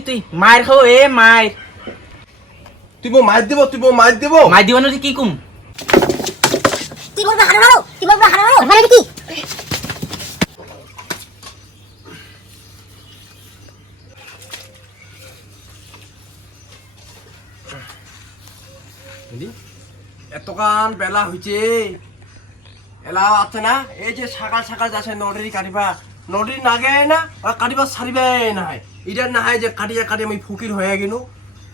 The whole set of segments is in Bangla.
তুই মায়ের খাও এ মায়ের তুই মার দিব মাই দিব না কি কুম তুই বলবি হারানো তুই বলবি হারানো মানে কি এতকান বেলা হয়েছে এলা আছে না এই যে সকাল সকাল যাচ্ছে নদী কাটিবা নদী না গে না কাটিবা সারিবে না এটা না হয় যে কাটিয়া কাটি আমি ফকির হয়ে গেল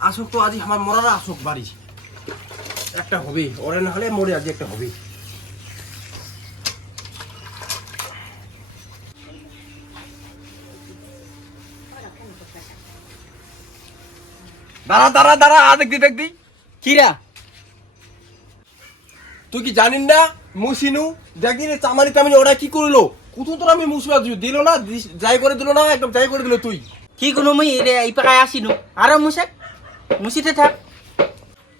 আসুক তো আজি আমার মরারা আসুক বাড়ি একটা হবে ওরে না হলে মরে আজি একটা হবে দাঁড়া দাঁড়া দাঁড়া দেখদি কিরা তুই কি জানিস না মুসিনু দেখি রে চামারি টামারি ওরা কি করলো কুতু তোর আমি মুসিবা দিল না যাই করে দিল না একদম যাই করে দিল তুই কি কোনো মুই এই পাকায় আসিনু আর মুসিতে থাক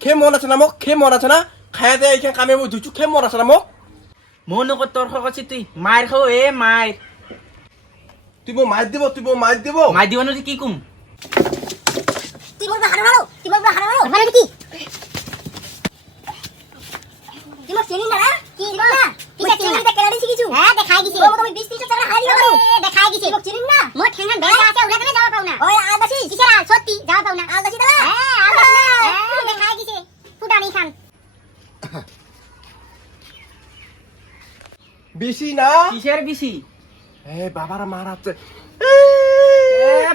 খে মন আছে না মোক খে মন আছে না খায়া দেয় এইখানে কামে মই ধুইছো খে মন আছে না মোক মন কত তর্ক করছি তুই মায়ের খাও এ মায়ের তুই মার দিব মাই দিব না কি কুম তুই বলবি হারানো তুই বলবি হারানো মানে কি তুই মো চিনি না কি না কি চিনি তে কেলা দিছি কিছু হ্যাঁ দেখাই দিছি ও তুমি 20 30 টাকা হারি গেল দেখাই দিছি মো চিনি না মো ঠেঙ্গা বেলা আছে ওলা কেন যাওয়া পাও না ওই আলদাসি কিসেরা সত্যি যাওয়া পাও না আলদাসি দাদা হ্যাঁ আলদাসি দেখাই দিছি ফুটানি খান বেশি না কিসের বেশি এ বাবার মারাতে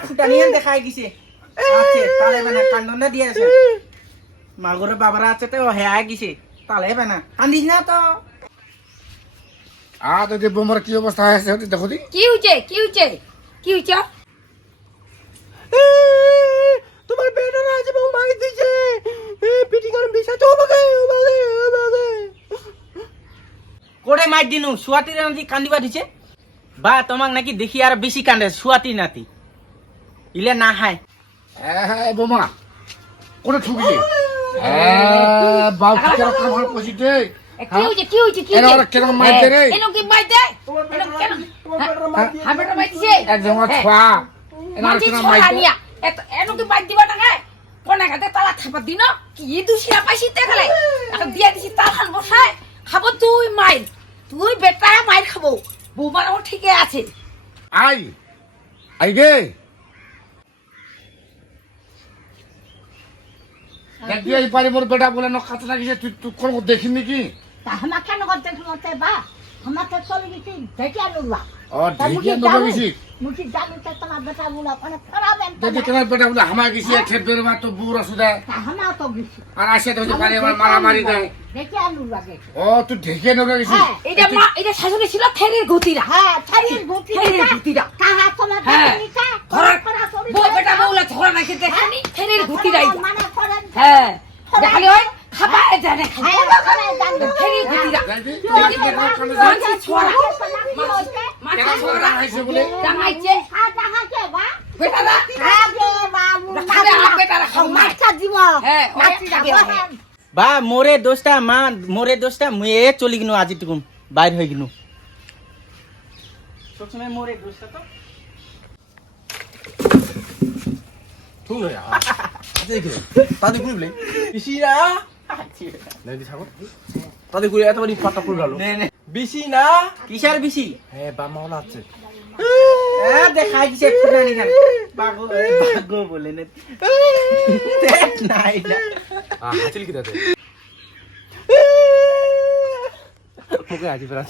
ফুটানিয়ান দেখাই গেছে আছে তালে বানা কান্দনা দিয়ে আছে মাগুরে বাবারা আছে তো হেয়া গেছে তালে বানা কান্দিস না তো তো বোমার কি অবস্থা হয়েছে দেখো দি কি হইছে তোমার বেটা না আছে বউ মাই দিছে পিটি করে বিছা তো বাগে কোড়ে মাই দিনু সুয়াতির নাতি কান্দিবা দিছে বা তোমাক নাকি দেখি আর বেশি কান্দে সুয়াতি নাতি ইলে না হাই হ্যাঁ বোমা কোনে ঠুকলি বাপ কি রকম ভালো কইছিতে কি হইছে এরা কেন মার দে রে এনো কি মাই দে তোমার এনো বেটা কেন হাবেটা মাই দিছে একদম ছোয়া এরা মাঝে কেন মার দে ছড়ানিয়া এনো কি মাই দিবা না গে কোনে কাতে তালা থাপা দিন কি দুশিয়া পাইছি তে গেলে এখন দিয়া দিছি তালখান বসায় খাবো তুই মাই তুই বেটা মাইর খাবো বৌমার ও ঠিকই আছে আই গে দেখবি এই পারে মোর বেটা বলে ন কাতনা লাগিছে তুই কোন দেখিনি কি তা হামা কেন করতে মতে বা আমাকে চলে গেছি দেখি আলুলা ও ঢেকিয়া নবে গেছি মুখি জানু তে তোমার বেটা মুলা কোন খারাপেন দেখি তোমার বেটা বলে হামা গেছি ঠেট বের মা তো বুড়া সুদা তা হামা তো গেছি আর আসে তো পারে আমার মারামারি দেয় দেখি আলুলা গেছি ও তুই ঢেকিয়া নবে গেছি এটা মা এটা শাশুড়ি ছিল থেরের গতিরা হ্যাঁ ছাড়ির ভূতি থেরের গতিরা কাহা তোমার হ্যাঁ। বেটা নিকা ঘরের করা সরি বউ বেটা বউলা ঝগড়া নাকি দেখেনি থেরের গতিরা মানে করেন হ্যাঁ দেখালি হয় খাবা জানে হ্যাঁ ওখানে জান থেরের গতিরা মানসি ছোড়া মানসি ছোড়া হইছে বলে জামাইছে টাকা কে বা বেটা না আগে বাবু খাবে আর বেটা খাও না মাছটা দিব হ্যাঁ মাছি খাবে দিব বা মোরে দোষটা মা মোরে দোষটা মুয়ে চলি গিনু আজি টুকুম বাইর হই গিনু সবসময় মোরে দোষটা তো তুই না আজে কি তাদি কুইবলে বেশি না নাই দি থাকো তাদি কুই এত বড় ফাটা ফুল গেল নে নে বেশি না কিসের বেশি হ্যাঁ বা মাওলা আছে দেখাই দিছে ফুটানি খান বাগো বলে না দেখ নাই না হাতিল কি দাতে মুখে আজি পড়া